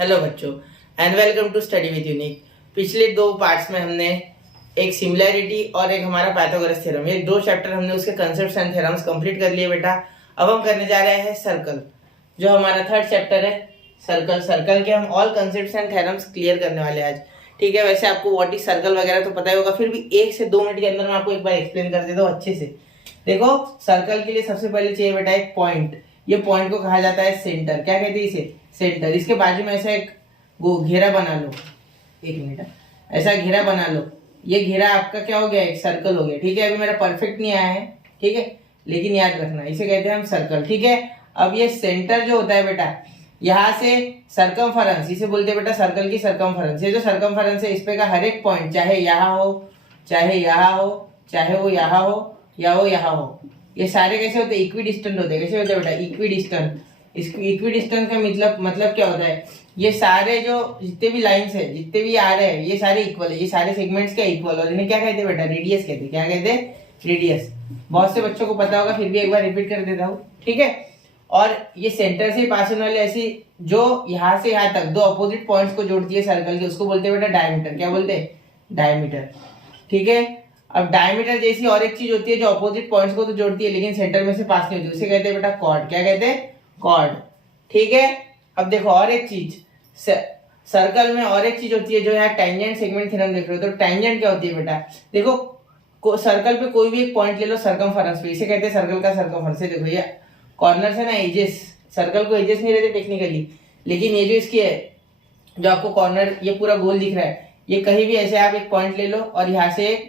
Hello बच्चों and welcome to study with Unique. पिछले दो पार्ट्स में हमने एक सिमिलैरिटी और एक हमारा पाइथागोरस थ्योरम, ये दो चैप्टर हमने उसके कांसेप्ट्स एंड थ्योरम्स कंप्लीट कर लिए बेटा। अब हम करने जा रहे हैं सर्कल, जो हमारा थर्ड चैप्टर है सर्कल। सर्कल के हम all concepts and theorems clear करने वाले हैं आज। ठीक है, वैसे आपको व्हाट इज सर्कल वगैरह तो पता ही होगा, फिर भी 1 से 2 मिनट के अंदर मैं आपको एक बार एक्सप्लेन कर देता हूँ अच्छे से। देखो, सर्कल के लिए सबसे पहले चाहिए बेटा एक पॉइंट। ये पॉइंट को कहा जाता है सेंटर। क्या कहते हैं इसे? सेंटर। इसके बाजू में ऐसा एक घेरा बना लो, 1 मिनट, ऐसा घेरा बना लो। ये घेरा आपका क्या हो गया? एक सर्कल हो गया। ठीक है, अभी मेरा परफेक्ट नहीं आया है, ठीक है, लेकिन याद रखना इसे कहते हैं हम सर्कल। ठीक है, अब ये सेंटर जो होता है बेटा, यहाँ से सर्कमफरेंस, इसे बोलते हैं बेटा सर्कल की सर्कमफरेंस। ये जो सर्कमफरेंस है, इस पे का हर एक पॉइंट, चाहे यहाँ हो, चाहे यहाँ हो, चाहे वो यहाँ हो या वो यहाँ हो, ये सारे कैसे होते हैं? इक्वी डिस्टेंट होते हैं। कैसे होते हैं बेटा? Equi distant. इक्वी डिस्टेंस का मतलब क्या होता है? ये सारे जो जितने भी लाइंस है, जितने भी आ रहे हैं, ये सारे इक्वल है। ये सारे सेगमेंट्स क्या इक्वल है? इन्हें क्या कहते हैं बेटा? रेडियस कहते हैं। क्या कहते हैं? रेडियस। बहुत से बच्चों को पता होगा, फिर भी एक बार रिपीट कर देता हूँ। ठीक है, और ये सेंटर से पास होने वाले ऐसी जो यहाँ से यहाँ तक दो अपोजिट पॉइंट्स को जोड़ती है सर्कल के, उसको बोलते हैं बेटा डायमीटर। क्या बोलते हैं? डायमीटर। ठीक है, अब डायमीटर जैसी और एक चीज होती है जो अपोजिट पॉइंट्स को तो जोड़ती है लेकिन सेंटर में से पास नहीं होती, उसे कहते हैं बेटा कॉर्ड। क्या कहते हैं? कॉर्ड। ठीक है, अब देखो और एक चीज, सर्कल में और एक चीज होती है जो यहाँ टेंजेंट सेगमेंट थ्योरम देख रहे हो, तो टेंजेंट क्या होती है बेटा? देखो, सर्कल पे कोई भी एक पॉइंट ले लो सर्कमफरेंस पे, इसे कहते हैं सर्कल का सर्कमफरेंस। देखो ये कॉर्नर से ना एजेस, सर्कल को एजेस नहीं रहते टेक्निकली, लेकिन ये जो इसकी है, जो आपको कॉर्नर ये पूरा गोल दिख रहा है, ये कहीं भी ऐसे आप एक पॉइंट ले लो और यहाँ से एक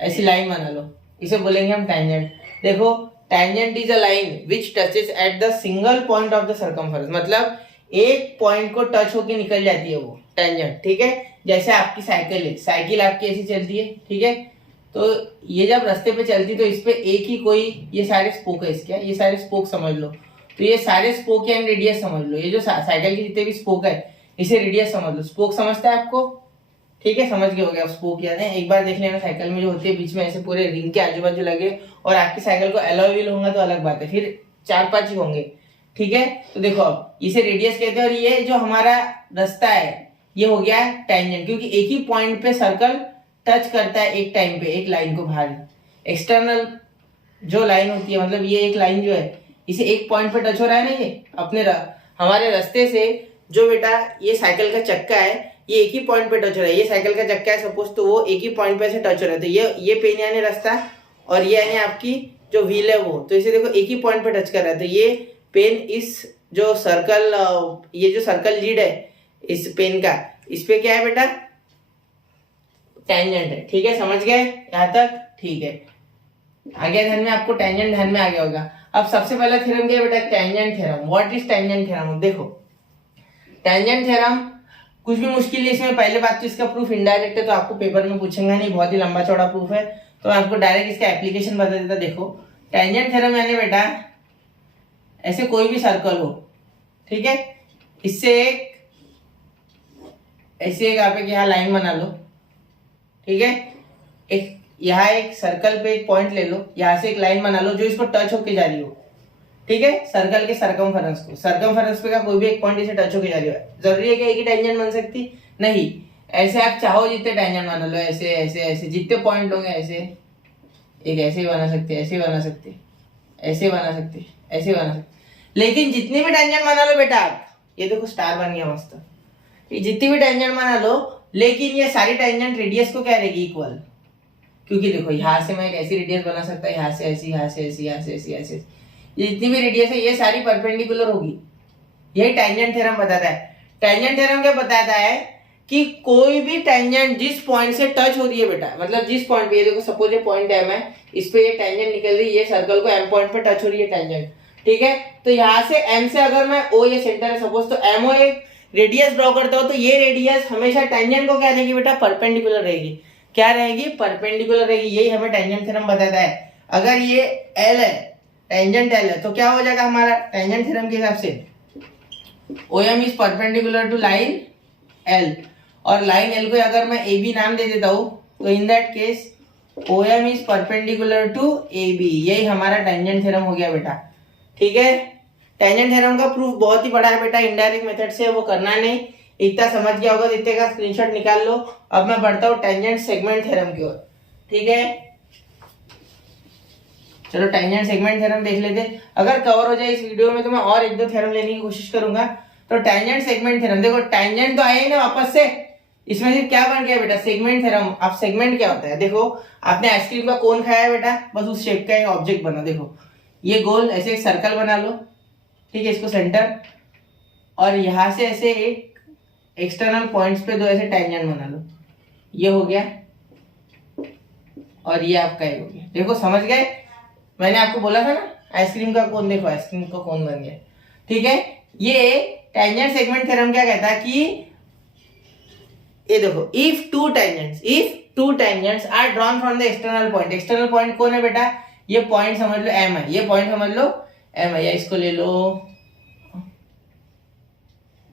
ऐसी लाइन बना लो, इसे बोलेंगे हम टेंजेंट। देखो, tangent is a line which touches at the single point of the circumference, मतलब एक पॉइंट को टच होके निकल जाती है वो टेंजेंट। ठीक है, जैसे आपकी साइकिल है, साइकिल आपकी ऐसी चलती है, ठीक है, तो ये जब रास्ते पे चलती तो इस पे एक ही कोई, ये सारे स्पोक है इसके, ये सारे स्पोक समझ लो, तो ये सारे स्पोक एंड रेडियस समझ लो। ये जो साइकिल के जितने भी स्पोक है, इसे रेडियस समझ लो। स्पोक समझता है आपको? ठीक है, समझ गए हो गया स्पोक याद है। एक बार देख लेना, साइकिल में जो होती है बीच में ऐसे पूरे रिंग के आजू बाजू लगे, और आपकी साइकिल को अलॉय व्हील होगा तो अलग बात है, फिर 4-5 ही होंगे। ठीक है, तो देखो अब इसे रेडियस कहते हैं, और ये जो हमारा रास्ता है ये हो गया टेंजेंट, क्योंकि एक ही पॉइंट पे सर्कल टच करता है एक टाइम पे एक लाइन को बाहर। एक्सटर्नल जो लाइन होती है, मतलब ये एक लाइन जो है, इसे एक पॉइंट पे टच हो रहा है ना, ये अपने हमारे रास्ते से जो बेटा ये साइकिल का चक्का है, ये एक ही पॉइंट पे टच हो रहा है। ये साइकिल का चक्का है सपोज, तो वो एक ही पॉइंट पे ऐसे टच हो रहा है, तो ये पेन यानी रास्ता, और ये यानी आपकी जो व्हील है वो, तो इसे देखो एक ही पॉइंट पे टच कर रहा है, तो ये पेन इस जो सर्कल, ये जो सर्कल लीड है इस पेन का, इस पे क्या है बेटा? टेंजेंट है। ठीक है, समझ गए यहाँ तक? ठीक है, आगे ध्यान में, आपको टेंजेंट ध्यान में आ गया होगा। अब सबसे पहला थ्योरम क्या है बेटा? Tangent theorem. What is tangent theorem? देखो, टेंजेंट थ्योरम कुछ भी मुश्किल नहीं इसमें। पहले बात तो इसका प्रूफ इनडायरेक्ट है, तो आपको पेपर में पूछेंगे नहीं, बहुत ही लंबा चौड़ा प्रूफ है, तो मैं आपको डायरेक्ट इसका एप्लीकेशन बता देता। देखो, टेंजेंट थ्योरम यानी बेटा ऐसे कोई भी सर्कल हो, ठीक है, इससे एक ऐसे एक आप यहाँ लाइन बना लो, ठीक है, एक यहाँ एक सर्कल पे एक पॉइंट ले लो, यहाँ से एक लाइन बना लो जो इसको टच होके जा रही हो। ठीक है, सर्कल के सर्कमफरेंस को, सर्कमफरेंस पे का कोई भी एक पॉइंट इसे टच होके जा रही है। जरूरी है कि एक ही टेंजेंट बन सकती? नहीं, ऐसे आप चाहो जितने टेंजेंट बना लो, ऐसे ऐसे ऐसे जितने पॉइंट होंगे ऐसे, एक ऐसे ही बना सकते, ऐसे ही बना सकते, ऐसे बना सकते, ऐसे बना सकते, लेकिन जितने भी टेंजेंट बना लो बेटा आप, ये देखो स्टार बन गया मस्त, जितनी भी टेंजेंट बना लो, लेकिन ये सारी टेंजेंट रेडियस को क्या रहेगी? इक्वल। क्योंकि देखो यहाँ से मैं एक ऐसी रेडियस बना सकता है, यहाँ से ऐसी, यहाँ से ऐसी, यहाँ से ऐसी, ऐसे, ये जितनी भी रेडियस है ये सारी परपेंडिकुलर होगी। यही टेंजेंट थ्योरम बताता है। टेंजेंट थ्योरम क्या बताता है? कि कोई भी टेंजेंट जिस पॉइंट से टच हो रही है बेटा, मतलब जिस पॉइंट पे, ये देखो सपोज ये पॉइंट एम है, इस पे ये टेंजेंट निकल रही है, ये सर्कल को एम पॉइंट पे टच हो रही है टेंजेंट, ठीक है, तो यहाँ से एम से अगर मैं ओ, ये सेंटर है सपोज, तो एम ओ एक रेडियस ड्रॉ करता हूँ, तो ये रेडियस हमेशा टेंजेंट को क्या रहेगी बेटा? परपेंडिकुलर रहेगी। क्या रहेगी? परपेंडिकुलर रहेगी। यही हमें टेंजेंट थ्योरम बताता है। अगर ये एल है, टेंजेंट एल है, तो क्या हो जाएगा हमारा टेंजेंट थ्योरम के हिसाब से? OM is perpendicular to line L, और लाइन L को अगर मैं AB नाम दे देता हूं, तो in that case OM is perpendicular to AB। यही हमारा टेंजेंट थ्योरम हो गया बेटा। ठीक है, टेंजेंट थ्योरम का प्रूफ बहुत ही बड़ा है बेटा, इनडायरेक्ट मेथड से, वो करना नहीं, इतना समझ गया होगा, इतने का स्क्रीनशॉट निकाल लो। अब मैं बढ़ता हूँ टेंजेंट सेगमेंट थ्योरम की ओर, ठीक है। चलो टेंजेंट सेगमेंट थ्योरम देख लेते हैं, अगर कवर हो जाए इस वीडियो में तो मैं और एक दो थ्योरम लेने की कोशिश करूंगा। तो टेंजेंट सेगमेंट थ्योरम, देखो टेंजेंट तो आया ही ना वापस से, इसमें सिर्फ क्या बन गया बेटा, सेगमेंट थ्योरम। अब सेगमेंट क्या होता है, देखो आपने आइसक्रीम का कोन खाया है बेटा, बस उस शेप का एक ऑब्जेक्ट बना, देखो ये गोल ऐसे एक सर्कल बना लो, ठीक है, इसको सेंटर, और यहां से ऐसे एक एक्सटर्नल पॉइंट्स पे दो ऐसे टेंजेंट बना लो, ये हो गया, और ये आपका ये हो गया। देखो समझ गए, मैंने आपको बोला था ना आइसक्रीम का कोन, देखो आइसक्रीम का कोन बन गया, ठीक है। ये टेंजेंट सेगमेंट थ्योरम क्या कहता है कि ये देखो, if two tangents are drawn from the external point, external point कौन है बेटा, ये पॉइंट समझ लो एम है, ये पॉइंट समझ लो एम है, या इसको ले लो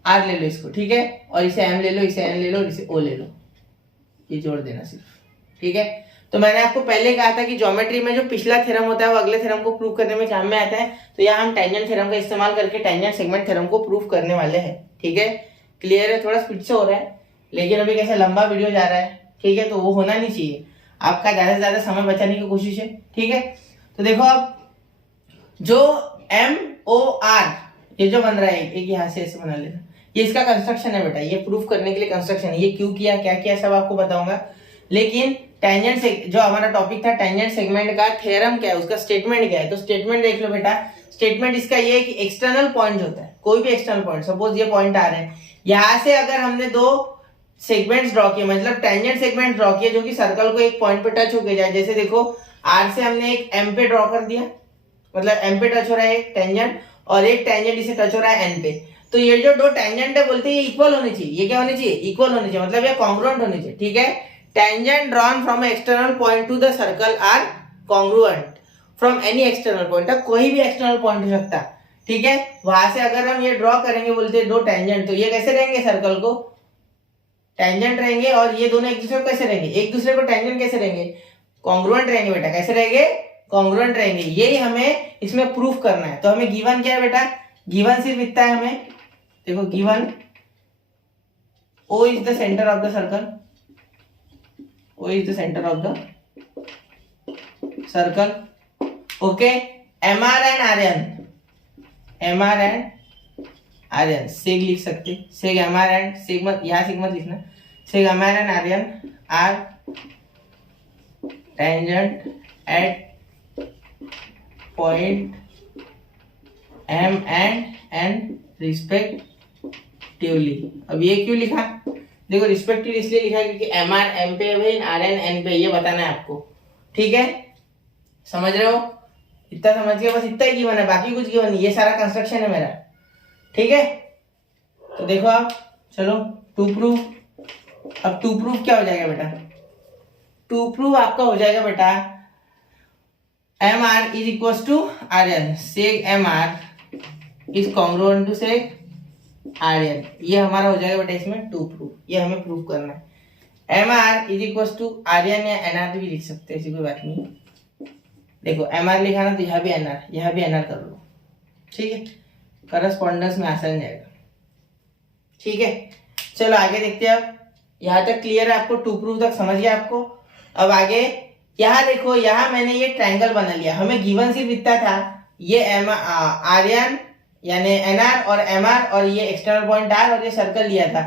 आर ले लो इसको, ठीक है, और इसे एम ले लो, इसे एन ले लो, और इसे ओ ले लो, ये जोड़ देना सिर्फ, ठीक है। तो मैंने आपको पहले कहा था कि ज्योमेट्री में जो पिछला थ्योरम होता है वो अगले थ्योरम को प्रूव करने में काम में आता है, तो यहाँ हम टेंजेंट थ्योरम का इस्तेमाल करके टेंजेंट सेगमेंट थ्योरम को प्रूव करने वाले हैं, ठीक है। क्लियर है, थोड़ा स्पीड से हो रहा है लेकिन अभी कैसे लंबा वीडियो जा रहा है, ठीक है, तो वो होना नहीं चाहिए, आपका ज्यादा से ज्यादा समय बचाने की कोशिश है, ठीक है। तो देखो अब जो एम ओ आर ये जो बन रहा है, एक यहाँ से ऐसे बना लेना, ये इसका कंस्ट्रक्शन है बेटा, ये प्रूफ करने के लिए कंस्ट्रक्शन है, ये क्यों किया क्या किया सब आपको बताऊंगा। लेकिन टेंजेंट से जो हमारा टॉपिक था टेंजेंट सेगमेंट का थ्योरम क्या है, उसका स्टेटमेंट क्या है, तो स्टेटमेंट देख लो बेटा। स्टेटमेंट इसका ये है कि एक्सटर्नल पॉइंट होता है, कोई भी एक्सटर्नल पॉइंट, सपोज ये पॉइंट आ रहे हैं, यहां से अगर हमने दो सेगमेंट्स ड्रॉ किए, मतलब टेंजेंट सेगमेंट ड्रॉ किए जो कि सर्कल को एक पॉइंट पे टच होके जाए, जैसे देखो आर से हमने एक एम पे ड्रॉ कर दिया, मतलब एम पे टच हो रहा है एक टेंजेंट, और एक टेंजेंट इसे टच हो रहा है एन पे, तो ये जो दो टेंजेंट है बोलते हैं ये इक्वल होनी चाहिए, ये क्या होनी चाहिए, इक्वल होनी चाहिए, मतलब ये कॉन्ग्रुएंट होनी चाहिए, ठीक है। Tangent drawn from external point to the circle are congruent from any external point, कोई भी एक्सटर्नल पॉइंट हो सकता, ठीक है। वहां से अगर हम ये ड्रॉ करेंगे बोलते हैं दो टेंजेंट, तो ये कैसे रहेंगे, सर्कल को टेंजेंट रहेंगे, और ये दोनों एक दूसरे को कैसे रहेंगे, एक दूसरे को टेंजेंट कैसे रहेंगे, कॉन्ग्रुएंट रहेंगे बेटा, कैसे रहेंगे, कॉन्ग्रुएंट रहेंगे, यही हमें इसमें प्रूफ करना है। तो हमें गिवन क्या है बेटा, गिवन सिर्फ इतना है हमें, देखो given O is the center of the circle, O is the center of the circle, okay, MR and RN, MR and RN सेग लिख सकते, सेग MR and सेग मत, यहाँ सेग मत लिखना, सेग MR and RN are tangent at point M and N respectively। अब ये क्यों लिखा, देखो रिस्पेक्टिवली इसलिए लिखा क्योंकि एम आर एम पे है, आर एन एन पे, ये बताना है आपको, ठीक है, समझ रहे हो, इतना समझ गए, बस इतना ही गिवन है, बाकी कुछ गिवन नहीं, ये सारा कंस्ट्रक्शन है मेरा, ठीक है। तो देखो आप, चलो टू प्रूफ, अब टू प्रूफ क्या हो जाएगा बेटा, टू प्रूफ आपका हो जाएगा बेटा M R is equal to R N, seg M R is congruent to seg R N, ये हमारा हो जाएगा बेटा इसमें टू प्रूफ, ये हमें प्रूफ करना है। M R is equal to R N या एन आर भी लिख सकते हैं, ऐसी कोई बात नहीं, देखो एम आर लिखा ना तो यहाँ भी एन आर, यहाँ भी एन आर कर लो, ठीक है, करस्पॉन्डेंस में आसान जाएगा, ठीक है। चलो आगे देखते हैं, अब यहाँ तक क्लियर है आपको, टू प्रूफ तक समझ गया आपको। अब आगे यहाँ देखो, यहाँ मैंने ये ट्रायंगल बना लिया, हमें गिवन सिर्फ इतना था, ये एम आर एन यानी एन आर और एम आर, और ये एक्सटर्नल पॉइंट आर, और ये सर्कल लिया था,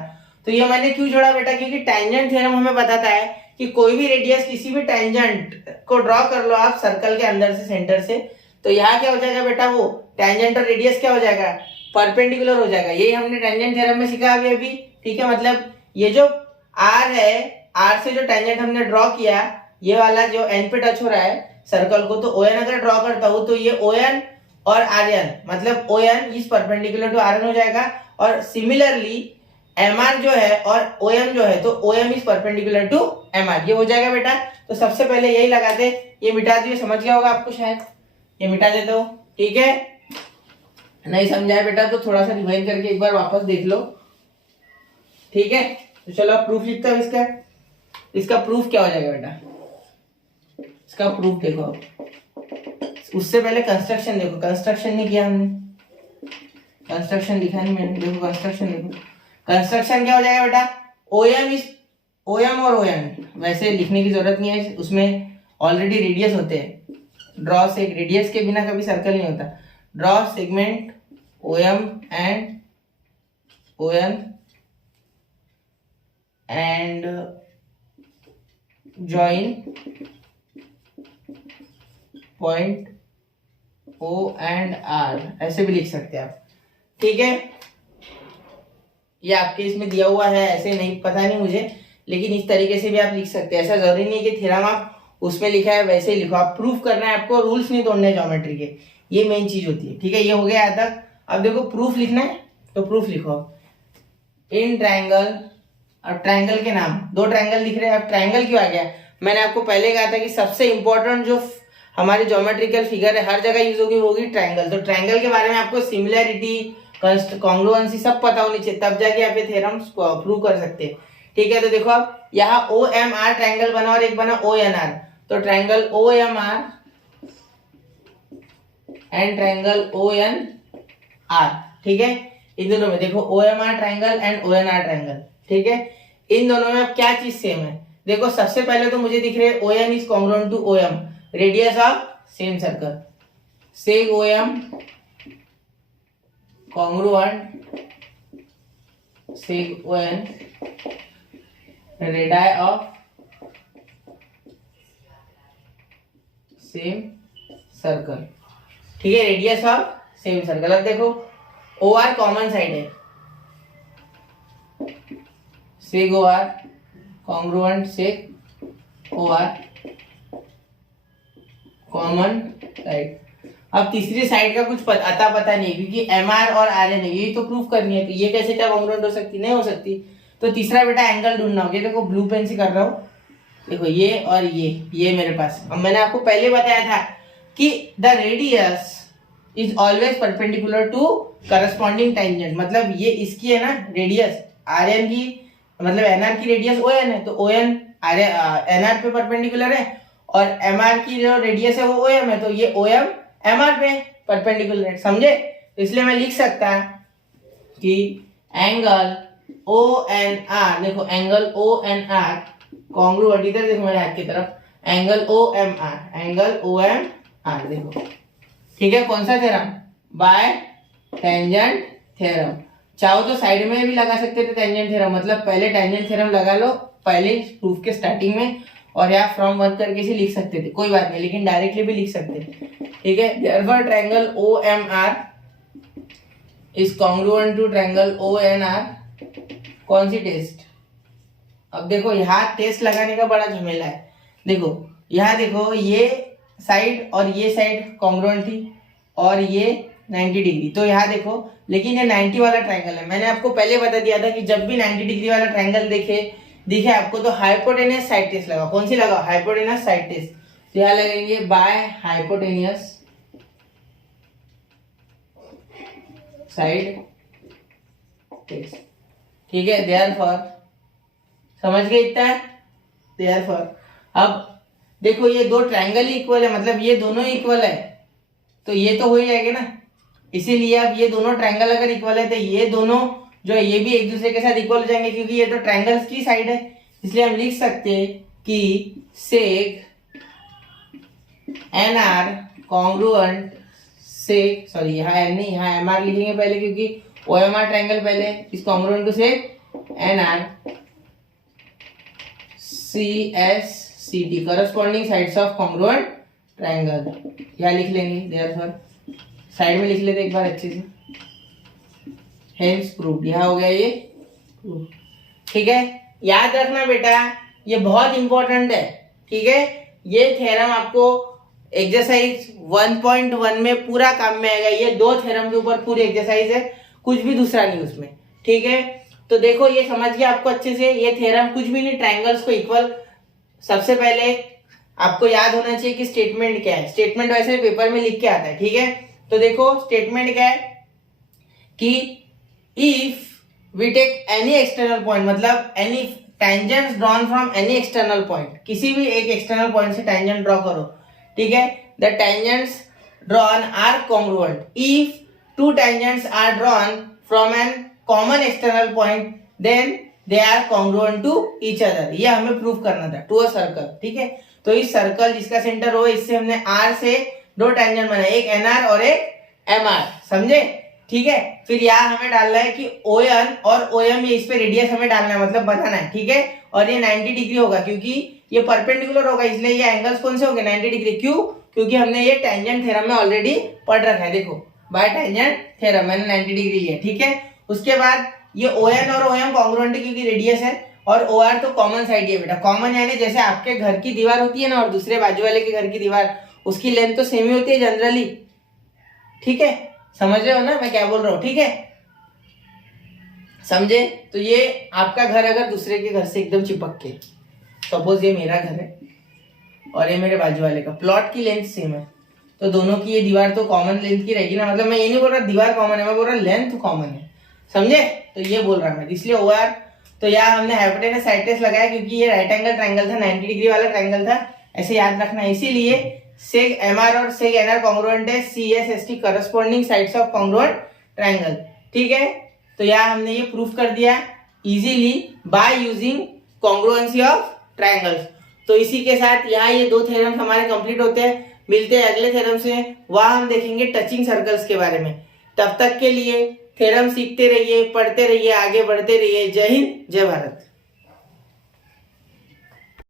तो ये मैंने क्यों जोड़ा बेटा, क्योंकि टेंजेंट थ्योरम हमें बताता है कि कोई भी रेडियस किसी भी टेंजेंट को ड्रॉ कर लो आप सर्कल के अंदर से, सेंटर से, तो यहाँ क्या हो जाएगा बेटा, वो टेंजेंट और रेडियस क्या हो जाएगा, परपेंडिकुलर हो जाएगा, यही हमने टेंजेंट थ्योरम में सीखा अभी, ठीक है। मतलब ये जो आर है, आर से जो टेंजेंट हमने ड्रॉ किया, ये वाला जो एन पे टच हो रहा है सर्कल को, तो ओ एन अगर ड्रॉ करता हूं तो ये ओ एन और आर एन, मतलब O N is perpendicular to R N हो जाएगा, और सिमिलरली एम आर जो है और ओ एम जो है, तो O M is perpendicular to M R, ये हो जाएगा बेटा। तो सबसे पहले यही लगाते, ये मिटा दिए, समझ गया होगा आपको शायद, ये मिटा देते हो, ठीक है। नहीं समझाया बेटा तो थोड़ा सा रिवाइज करके एक बार वापस देख लो, ठीक है। तो चलो आप प्रूफ लिखता हूं इसका, इसका प्रूफ क्या हो जाएगा बेटा, इसका प्रूफ देखो, उससे पहले कंस्ट्रक्शन देखो, कंस्ट्रक्शन नहीं किया हमने, कंस्ट्रक्शन लिखा नहीं मैंने, देखो कंस्ट्रक्शन लिखो। कंस्ट्रक्शन क्या हो जाएगा बेटा, ओएम इज ओएम और ओएन वैसे लिखने की जरूरत नहीं है, उसमें ऑलरेडी रेडियस होते हैं। ड्रॉ से रेडियस के बिना कभी सर्कल नहीं होता। Draw segment OM and ON and join point O and R, ऐसे भी लिख सकते हैं आप, ठीक है। ये आपके इसमें दिया हुआ है, ऐसे नहीं पता नहीं मुझे, लेकिन इस तरीके से भी आप लिख सकते हैं। ऐसा जरूरी नहीं है कि थ्योरम आप उसमें लिखा है वैसे ही लिखो, आप प्रूफ करना है आपको, रूल्स नहीं तोड़ने ज्योमेट्री के, ये मेन चीज होती है, ठीक है। ये हो गया आज तक। अब देखो प्रूफ लिखना है तो प्रूफ लिखो। इन ट्रायंगल, अब ट्रायंगल के नाम, दो ट्रायंगल लिख रहे हैं। अब ट्रायंगल क्यों आ गया, मैंने आपको पहले कहा था कि सबसे इंपॉर्टेंट जो हमारी ज्योमेट्रिकल फिगर है हर जगह यूज होगी वो होगी ट्रायंगल। तो ट्रायंगल के बारे में आपको सिमिलैरिटी, कॉन्ग्रुएंसी सब पता होनी चाहिए, तब जाके आप ये थ्योरम्स प्रूव कर सकते हैं, ठीक है। तो देखो अब यहाँ ओ एम आर ट्रायंगल बना और एक बना ओ एन आर, तो triangle O M R and triangle O N R, ठीक है। इन दोनों में देखो O M R triangle and O N R triangle, ठीक है। इन दोनों में अब क्या चीज सेम है, देखो सबसे पहले तो मुझे दिख रहे हैं O N is congruent to O M, radius of same circle, seg O M congruent sec ON radii of same circle, ठीक है, रेडियस ऑफ सेम सर्कल। अब देखो ओ आर कॉमन साइड है, seg O R congruent seg O R common side. अब तीसरी side का कुछ अता पता नहीं, क्योंकि एम आर और आर एन है, यही तो प्रूफ करनी है, तो ये कैसे क्या कॉन्ग्रुएंट हो सकती, नहीं हो सकती। तो तीसरा बेटा एंगल ढूंढना होगा। देखो ब्लू पेन से कर रहा हूँ, देखो ये और ये मेरे पास। अब मैंने आपको पहले बताया था कि the radius is always perpendicular to corresponding tangent, मतलब ये इसकी है ना रेडियस आर एन की, मतलब एन आर की रेडियस ओ एन है, तो ओ एन एन आर पे परपेंडिकुलर है, और एम आर की जो रेडियस है वो ओ एम है, तो ये ओ एम एम आर पे परपेंडिकुलर है, समझे। तो इसलिए मैं लिख सकता कि एंगल ओ एन आर, देखो angle O N R congruent, इधर देखो मेरे हाथ की तरफ, angle O M R, angle O M R, देखो ठीक है। कौन सा थ्योरम, बाय टेंजेंट थ्योरम। चाहो तो साइड में भी लगा सकते थे टेंजेंट थ्योरम, मतलब पहले टेंजेंट थ्योरम लगा लो पहले प्रूफ के स्टार्टिंग में, और यहाँ फ्रॉम वर्क करके से लिख सकते थे, कोई बात नहीं, लेकिन डायरेक्टली भी लिख सकते थे, ठीक है। Therefore triangle O M R is congruent to triangle O N R. कौन सी टेस्ट, अब देखो यहाँ टेस्ट लगाने का बड़ा झमेला है। देखो यहाँ देखो ये साइड और ये साइड कॉन्ग्रुएंट थी और ये 90 डिग्री, तो यहाँ देखो, लेकिन ये 90 वाला ट्रायंगल है। मैंने आपको पहले बता दिया था कि जब भी 90 डिग्री वाला ट्रायंगल दिखे आपको तो हाइपोटेनियस साइड टेस्ट लगाओ। कौन सी लगाओ, हाइपोटेनियस साइड टेस्ट। तो यहाँ लगेंगे बाय हाइपोटेनियस साइड टेस्ट, ठीक है। देयरफॉर समझ गए इतना, देयरफॉर अब देखो ये दो ट्रायंगल ही इक्वल है, मतलब ये दोनों ही इक्वल है, तो ये तो हो ही जाएगा ना। इसीलिए अब ये दोनों ट्रायंगल अगर इक्वल है तो ये दोनों जो है ये भी एक दूसरे के साथ इक्वल हो जाएंगे, क्योंकि ये तो ट्रायंगल्स की साइड है। इसलिए हम लिख सकते हैं कि seg N R congruent seg, sorry यहाँ एन नहीं, यहाँ एम आर लिखेंगे पहले, क्योंकि ओ एम आर ट्रायंगल पहले is congruent to seg N R C S C T, corresponding sides of congruent triangle. यहाँ लिख लेंगे, देयरफॉर साइड में लिख लेते एक बार अच्छे से, हेंस प्रूव्ड। यहाँ हो गया ये प्रूफ, ठीक है। याद रखना बेटा ये बहुत इंपॉर्टेंट है, ठीक है। ये थ्योरम आपको एक्सरसाइज 1.1 में पूरा काम में आएगा। ये दो थ्योरम के ऊपर पूरी एक्सरसाइज है, कुछ भी दूसरा नहीं उसमें, ठीक है। तो देखो ये समझ गया आपको अच्छे से, ये थ्योरम कुछ भी नहीं, ट्रायंगल्स को इक्वल। सबसे पहले आपको याद होना चाहिए कि स्टेटमेंट क्या है। स्टेटमेंट वैसे पेपर में लिख के आता है, ठीक है। तो देखो स्टेटमेंट क्या है कि if we take any external point, मतलब any tangents drawn from any external point, किसी भी एक एक्सटर्नल पॉइंट से टेंजेंट ड्रॉ करो, ठीक है। The tangents drawn are congruent if two tangents are drawn from an common external point, then they are congruent to each other. ये हमें prove करना था टू अ सर्कल, ठीक है। तो इस सर्कल जिसका सेंटर हो, इससे हमने आर से दो टेंजेंट बनाए, एक एनआर और एक एमआर, समझे, ठीक है। फिर यहाँ हमें डालना है कि ON और OM, ये इस पे रेडियस हमें डालना है, मतलब बताना है, ठीक है। और ये 90 डिग्री होगा क्योंकि ये परपेंडिकुलर होगा, इसलिए ये एंगल्स कौन से होंगे, 90 डिग्री। क्यों? क्योंकि हमने ये टेंजेंट थ्योरम में ऑलरेडी पढ़ रखा है, देखो बाय टेंजेंट थ्योरम मैंने 90 डिग्री लिया, ठीक है। उसके बाद ये ON और OM कॉन्ग्रुएंट है क्योंकि रेडियस है, और OR तो कॉमन साइड है बेटा। कॉमन यानी जैसे आपके घर की दीवार होती है ना और दूसरे बाजू वाले के घर की दीवार, उसकी लेंथ तो सेम ही होती है जनरली, ठीक है। समझ रहे हो ना मैं क्या बोल रहा हूँ, ठीक है, समझे। तो ये आपका घर अगर दूसरे के घर से एकदम चिपक के, सपोज ये मेरा घर है और ये मेरे बाजू वाले का, प्लॉट की लेंथ सेम है, तो दोनों की ये दीवार तो कॉमन लेंथ की रहेगी ना। मतलब मैं ये नहीं बोल रहा दीवार कॉमन है, मैं बोल रहा लेंथ कॉमन है, समझे। तो ये बोल रहा मैं, इसलिए OR। तो यहाँ हमने हाइपोटेनस साइड टेस्ट लगाया क्योंकि ये राइट एंगल ट्रायंगल था, 90 डिग्री वाला ट्रायंगल था, ऐसे याद रखना। इसीलिए सेग MR और सेग NR कॉन्ग्रुएंट है, CSST corresponding sides of congruent triangle, ठीक है। तो यहाँ हमने ये प्रूफ कर दिया easily by using congruency of triangles. तो इसी के साथ यहाँ ये दो थ्योरम हमारे कंप्लीट होते हैं। मिलते हैं अगले थ्योरम से, वहां हम देखेंगे टचिंग सर्कल्स के बारे में। तब तक के लिए थ्योरम सीखते रहिए, पढ़ते रहिए, आगे बढ़ते रहिए। जय हिंद, जय भारत।